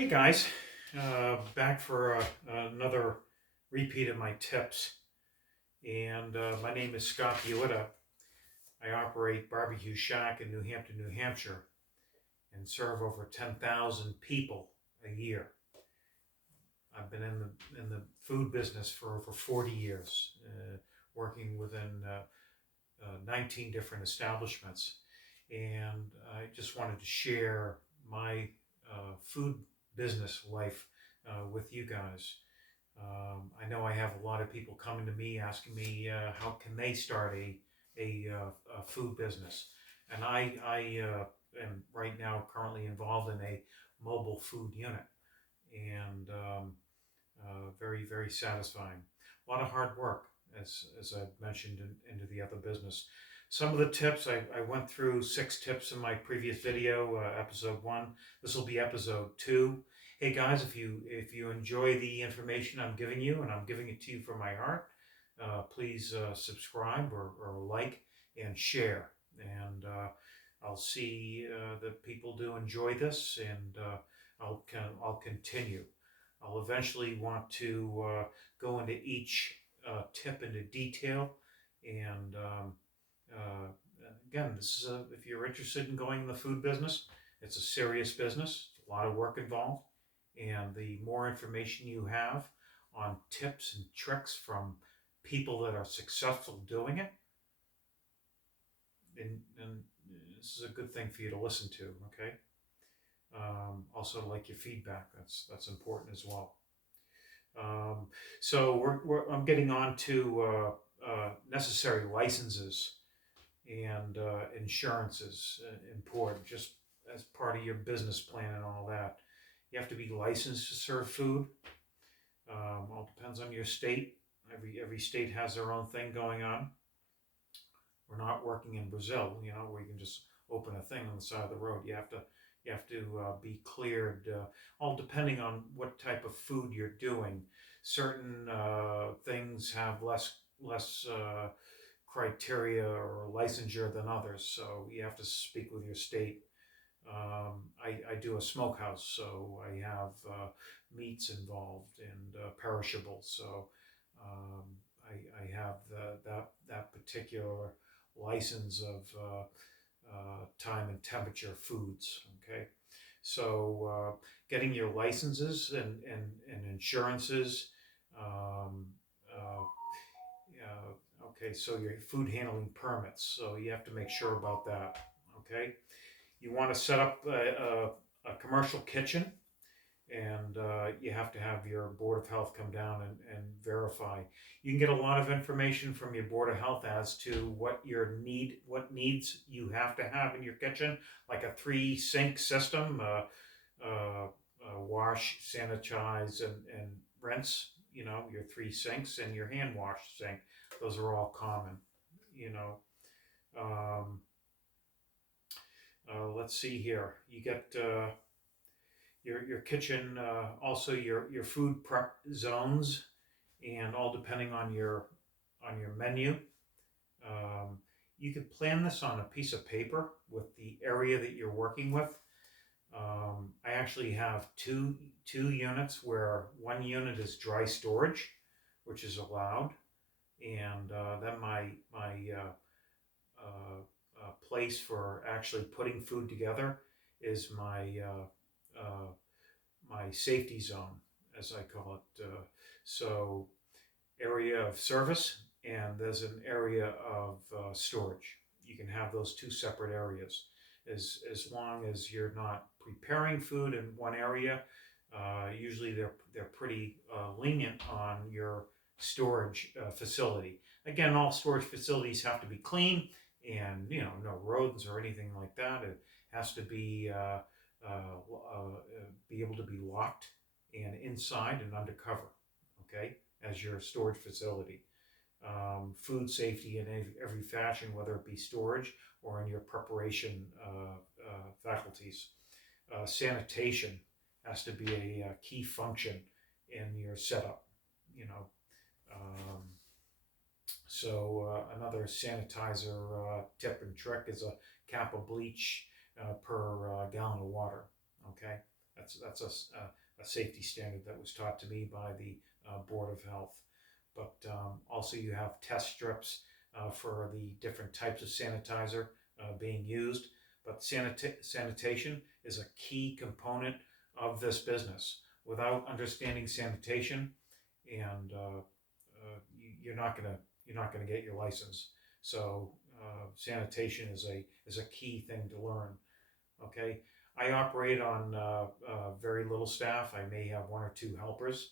Hey guys, back for another repeat of my tips. And my name is Scott Buitta. I operate Barbecue Shack in New Hampton, New Hampshire, and serve over 10,000 people a year. I've been in the food business for over 40 years, working within 19 different establishments. And I just wanted to share my food business life with you guys. I know I have a lot of people coming to me asking me how can they start a food business, and I am right now currently involved in a mobile food unit, and very satisfying. A lot of hard work, as I've mentioned into the other business. Some of the tips I went through 6 tips in my previous video, episode 1. This will be episode 2. Hey guys, if you enjoy the information I'm giving you, and I'm giving it to you from my heart, please subscribe or like and share. And I'll see that people do enjoy this, and I'll continue. I'll eventually want to go into each tip into detail. And again, this is if you're interested in going in the food business, it's a serious business, a lot of work involved. And the more information you have on tips and tricks from people that are successful doing it, and this is a good thing for you to listen to, okay? Also, like your feedback, that's important as well. So I'm getting on to necessary licenses and insurances important, just as part of your business plan and all that. You have to be licensed to serve food. All depends on your state. Every state has their own thing going on. We're not working in Brazil, where you can just open a thing on the side of the road. You have to be cleared, all depending on what type of food you're doing. Certain things have less criteria or licensure than others, so you have to speak with your state. I do a smokehouse, so I have meats involved and perishables. So um, I have that particular license of time and temperature foods. Okay, so getting your licenses and insurances. Um, uh, okay, so your food handling permits. So you have to make sure about that. Okay, you want to set up a commercial kitchen, and you have to have your Board of Health come down and verify. You can get a lot of information from your Board of Health as to what what needs you have to have in your kitchen, like a 3-sink system, wash, sanitize, and rinse. Your 3 sinks and your hand wash sink. Those are all common. You know. Um, let's see here. You get your kitchen, also your food prep zones, and all depending on your menu. Um, you could plan this on a piece of paper with the area that you're working with. I actually have two units where one unit is dry storage, which is allowed, and then my place for actually putting food together is my safety zone, as I call it. So area of service, and there's an area of storage. You can have those two separate areas, as long as you're not preparing food in one area. Usually they're pretty lenient on your storage facility. Again, all storage facilities have to be clean, and no rodents or anything like that. It has to be able to be locked and inside and undercover. Okay, as your storage facility. Food safety in every fashion, whether it be storage or in your preparation faculties. Sanitation has to be a key function in your setup. You know, um, so another sanitizer tip and trick is a cap of bleach per gallon of water. Okay, That's a safety standard that was taught to me by the Board of Health. But also you have test strips for the different types of sanitizer being used. But sanitation is a key component of this business. Without understanding sanitation, and you're not gonna get your license. So sanitation is a key thing to learn. Okay, I operate on very little staff. I may have one or two helpers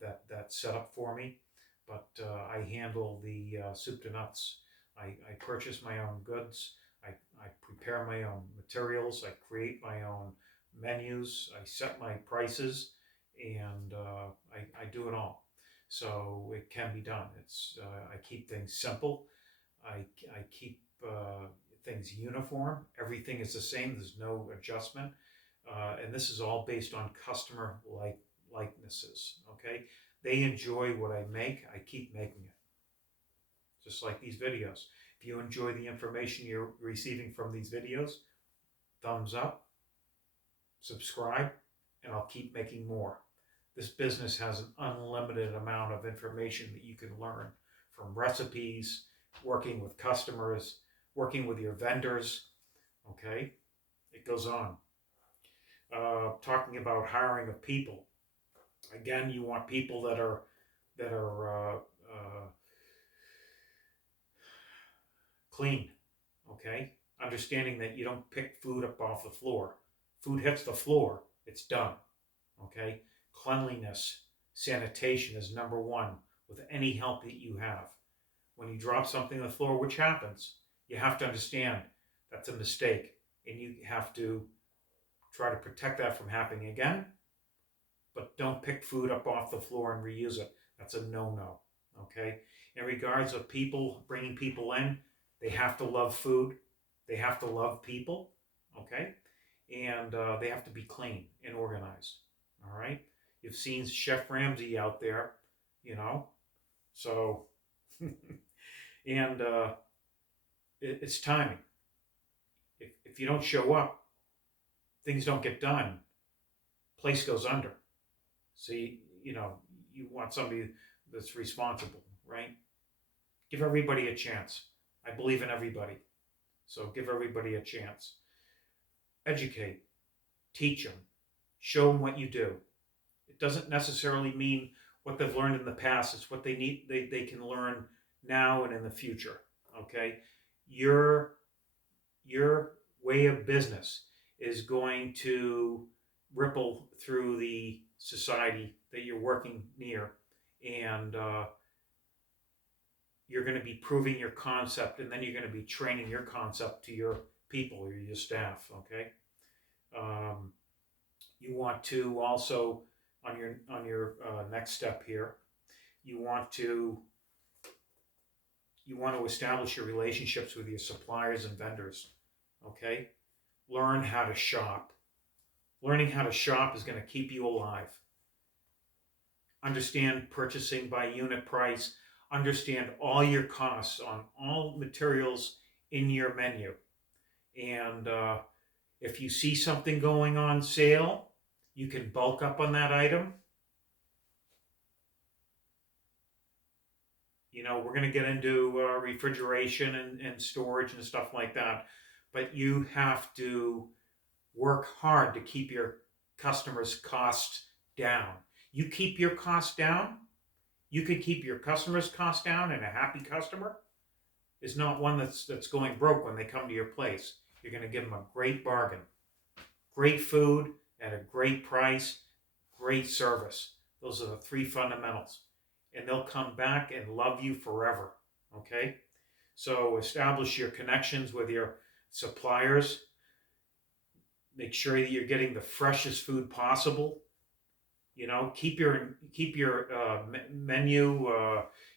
that set up for me, but I handle the soup to nuts. I purchase my own goods. I prepare my own materials. I create my own menus. I set my prices, and I do it all. So it can be done. I keep things simple. I keep things uniform. Everything is the same. There's no adjustment, and this is all based on customer likenesses. Okay, they enjoy what I make. I keep making it, just like these videos. If you enjoy the information you're receiving from these videos, thumbs up, subscribe, and I'll keep making more. This business has an unlimited amount of information that you can learn, from recipes, working with customers, working with your vendors. Okay, it goes on. Talking about hiring of people. Again, you want people that are clean. Okay, understanding that you don't pick food up off the floor. Food hits the floor, it's done. Okay, cleanliness, sanitation is number one with any help that you have. When you drop something on the floor, which happens, you have to understand that's a mistake, and you have to try to protect that from happening again. But don't pick food up off the floor and reuse it. That's a no-no. Okay. In regards of people, bringing people in, they have to love food. They have to love people. Okay, and they have to be clean and organized. All right. You've seen Chef Ramsay out there, you know. So, and it's timing. If you don't show up, things don't get done. Place goes under. So you want somebody that's responsible, right? Give everybody a chance. I believe in everybody. So give everybody a chance. Educate, teach them, show them what you do. It doesn't necessarily mean what they've learned in the past. It's what they can learn now and in the future. Okay? Your way of business is going to ripple through the society that you're working near, and you're going to be proving your concept, and then you're going to be training your concept to your people or your staff. Okay, you want to also on your next step here, you want to establish your relationships with your suppliers and vendors. Okay, learn how to shop. Learning how to shop is going to keep you alive. Understand purchasing by unit price. Understand all your costs on all materials in your menu. And if you see something going on sale, you can bulk up on that item. We're going to get into refrigeration and storage and stuff like that. But you have to work hard to keep your customers' costs down. You keep your costs down, you can keep your customers' costs down, and a happy customer is not one that's going broke when they come to your place. You're going to give them a great bargain, great food at a great price, great service. Those are the three fundamentals. And they'll come back and love you forever. Okay? So establish your connections with your suppliers. Make sure that you're getting the freshest food possible. Keep your menu,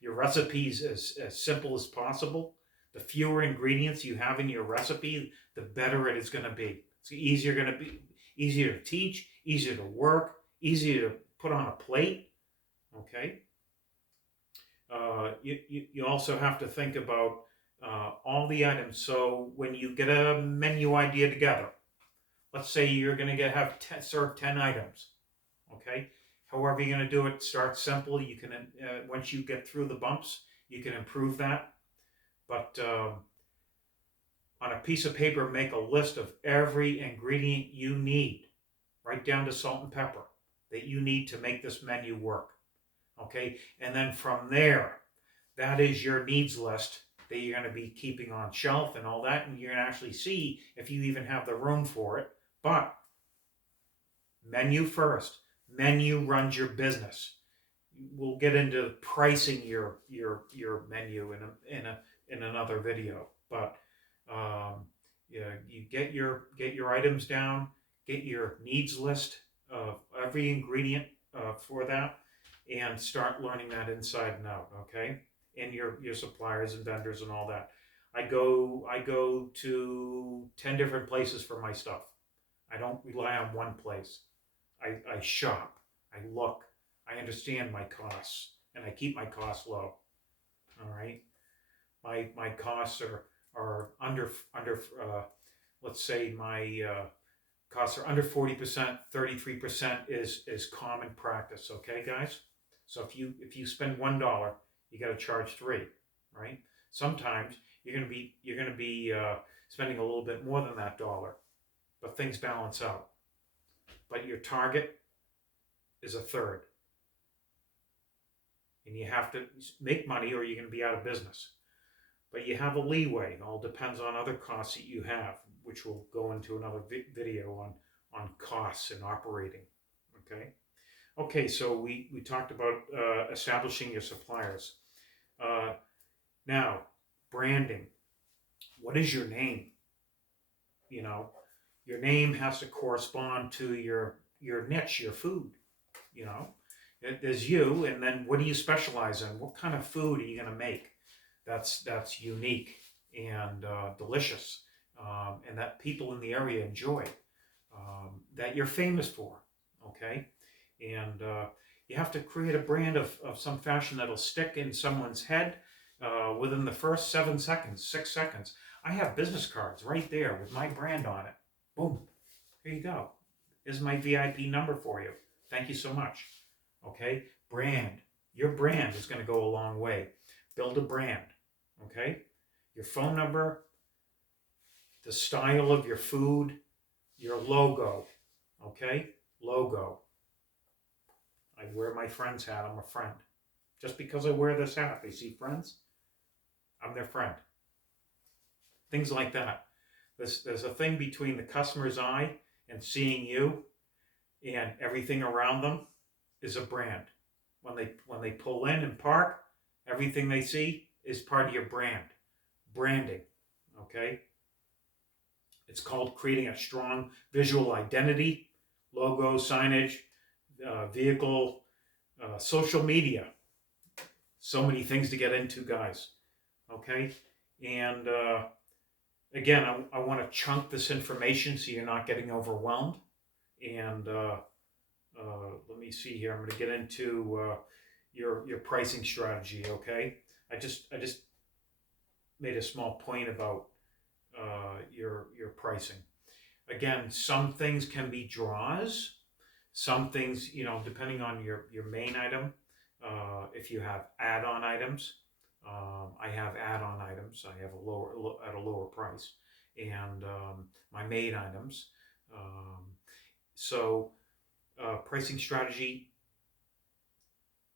your recipes as simple as possible. The fewer ingredients you have in your recipe, the better it is going to be. It's easier to teach, easier to work, easier to put on a plate. Okay. You also have to think about all the items. So when you get a menu idea together, Let's say you're going to serve 10 items. Okay. However you're going to do it, start simple. You can, once you get through the bumps, you can improve that. But on a piece of paper, make a list of every ingredient you need, right down to salt and pepper, that you need to make this menu work. Okay. And then from there, that is your needs list that you're going to be keeping on shelf and all that. And you're going to actually see if you even have the room for it. But menu first. Menu runs your business. We'll get into pricing your menu in another video. But yeah, you get your items down, get your needs list of every ingredient for that, and start learning that inside and out. Okay, and your suppliers and vendors and all that. I go to 10 different places for my stuff. I don't rely on one place. I shop, I look, I understand my costs, and I keep my costs low. All right, my costs are under let's say my costs are under 40%. 33% is common practice. Okay, guys. So if you spend $1, you got to charge three, right? Sometimes you're gonna be spending a little bit more than that dollar, but things balance out. But your target is a third. And you have to make money or you're going to be out of business. But you have a leeway. It all depends on other costs that you have, which we'll go into another video on costs and operating. Okay? Okay, so we talked about establishing your suppliers. Now, branding. What is your name? You know, your name has to correspond to your niche, your food. You know, there's you, and then what do you specialize in? What kind of food are you going to make that's unique and delicious, and that people in the area enjoy, that you're famous for? Okay, and you have to create a brand of some fashion that'll stick in someone's head within the first 7 seconds, 6 seconds. I have business cards right there with my brand on it. Boom, here you go. Here's my VIP number for you. Thank you so much. Okay, brand. Your brand is going to go a long way. Build a brand. Okay, your phone number, the style of your food, your logo. Okay, logo. I wear my friend's hat. I'm a friend. Just because I wear this hat, they see friends, I'm their friend. Things like that. There's a thing between the customer's eye and seeing you, and everything around them is a brand. When they pull in and park, everything they see is part of your brand. Branding. Okay? It's called creating a strong visual identity, logo, signage, vehicle, social media. So many things to get into, guys. Okay? And again, I want to chunk this information so you're not getting overwhelmed. And let me see here. I'm going to get into your pricing strategy. Okay, I just made a small point about your pricing. Again, some things can be draws. Some things, depending on your main item. If you have add-on items, I have add-on items. I have at a lower price, and my main items. So pricing strategy.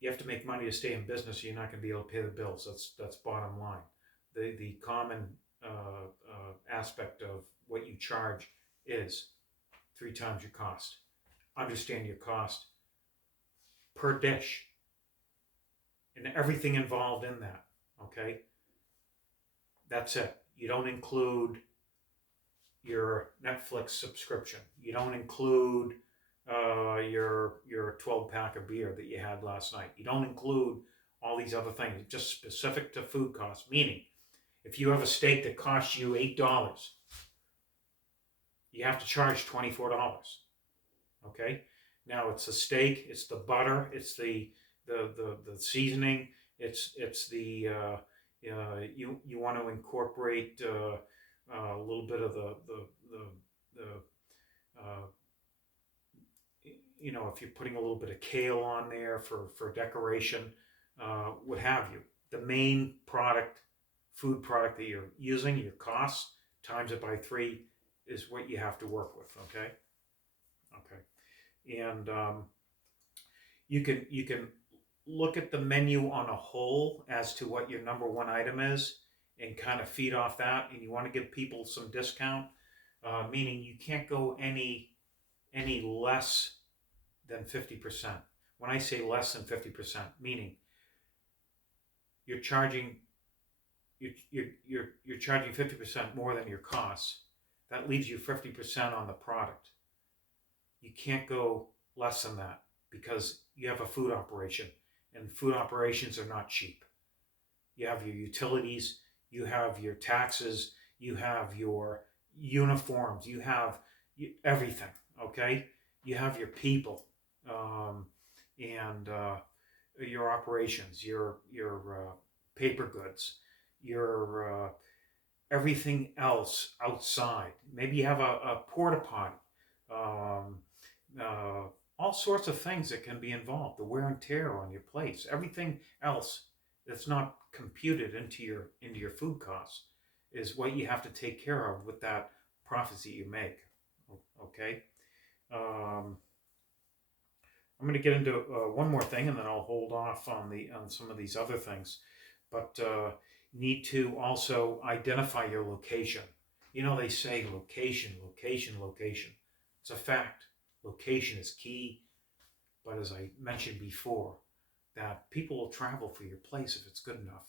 You have to make money to stay in business. Or you're not going to be able to pay the bills. That's bottom line. The common aspect of what you charge is 3 times your cost. Understand your cost per dish and everything involved in that. Okay, that's it. You don't include your Netflix subscription. You don't include your 12-pack of beer that you had last night. You don't include all these other things. It's just specific to food costs. Meaning, if you have a steak that costs you $8, you have to charge $24. Okay. Now it's the steak, it's the butter, it's the seasoning, it's the you want to incorporate a little bit of the uh, if you're putting a little bit of kale on there for decoration, what have you. The main product, food product that you're using, your costs, times it by 3 is what you have to work with. Okay. Okay. And you can look at the menu on a whole as to what your number one item is, and kind of feed off that. And you want to give people some discount, meaning you can't go any less than 50%. When I say less than 50%, meaning you're charging you're charging 50% more than your costs. That leaves you 50% on the product. You can't go less than that because you have a food operation, and food operations are not cheap. You have your utilities, you have your taxes, you have your uniforms, you have everything. Okay, you have your people, and your operations, your paper goods, your everything else outside. Maybe you have a porta potty. Um, all sorts of things that can be involved. The wear and tear on your place. Everything else that's not computed into your food costs is what you have to take care of with that profits that you make. Okay. Um, I'm going to get into one more thing, and then I'll hold off on some of these other things. But need to also identify your location. They say location, location, location. It's a fact. Location is key. But as I mentioned before, that people will travel for your place if it's good enough.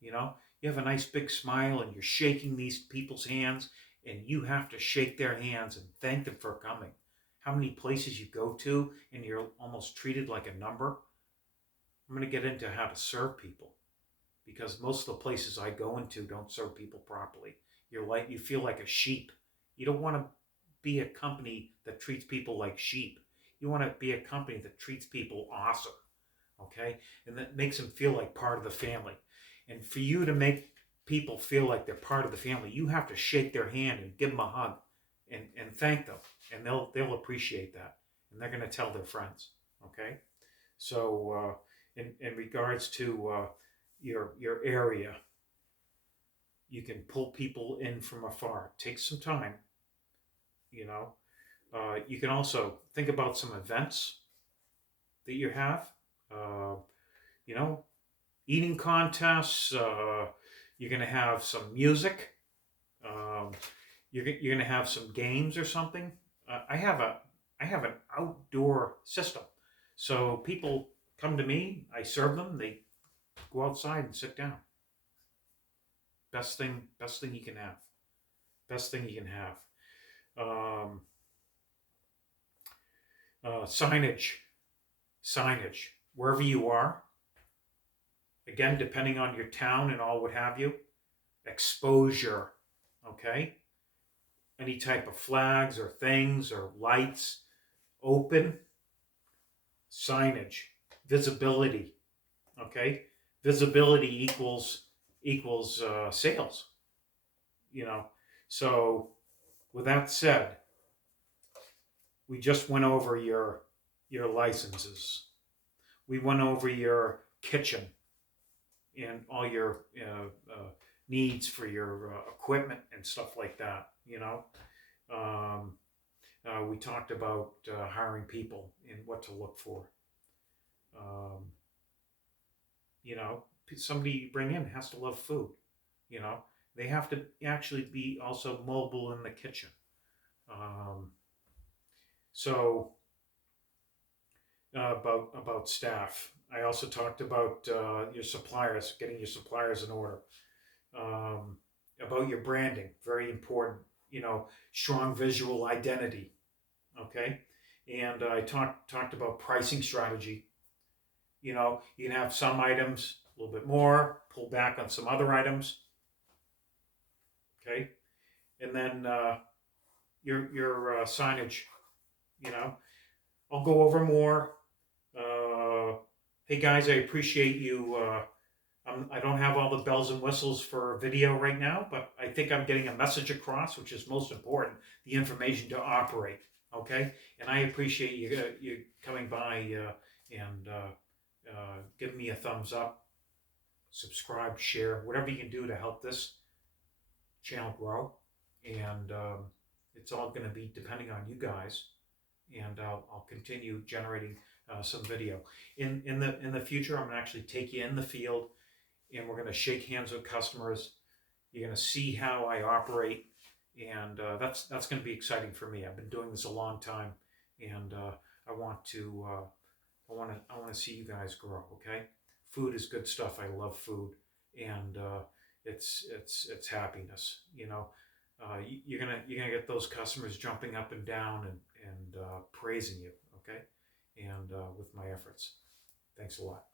You have a nice big smile and you're shaking these people's hands, and you have to shake their hands and thank them for coming. How many places you go to and you're almost treated like a number? I'm going to get into how to serve people, because most of the places I go into don't serve people properly. You feel like a sheep. You don't want to be a company that treats people like sheep. You want to be a company that treats people awesome, okay? And that makes them feel like part of the family. And for you to make people feel like they're part of the family, you have to shake their hand and give them a hug and thank them. And they'll appreciate that. And they're going to tell their friends, okay? So in regards to your area, you can pull people in from afar. It takes some time, you know. You can also think about some events that you have. Uh, you know, eating contests. You're going to have some music. Um, you're going to have some games or something. I have an outdoor system, so people come to me. I serve them. They go outside and sit down. Best thing you can have. Best thing you can have. Um, signage. Signage. Wherever you are. Again, depending on your town and all what have you. Exposure. Okay? Any type of flags or things or lights. Open. Signage. Visibility. Okay? Visibility equals sales. So with that said, we just went over your licenses. We went over your kitchen and all your needs for your equipment and stuff like that. We talked about hiring people and what to look for. Um, Somebody you bring in has to love food. They have to actually be also mobile in the kitchen. So about staff. I also talked about your suppliers, getting your suppliers in order. About your branding, very important. Strong visual identity. Okay, and I talked about pricing strategy. You can have some items a little bit more, pull back on some other items. Okay, and then your signage. I'll go over more. Hey guys, I appreciate you. I don't have all the bells and whistles for video right now, but I think I'm getting a message across, which is most important: the information to operate. Okay, and I appreciate you coming by and giving me a thumbs up, subscribe, share, whatever you can do to help this channel grow. And it's all going to be depending on you guys. And I'll continue generating some video. In the future, I'm going to actually take you in the field, and we're going to shake hands with customers. You're going to see how I operate, and that's going to be exciting for me. I've been doing this a long time, and I want to I want to see you guys grow. Okay, food is good stuff. I love food, and it's happiness. You're gonna get those customers jumping up and down and praising you. Okay, and with my efforts. Thanks a lot.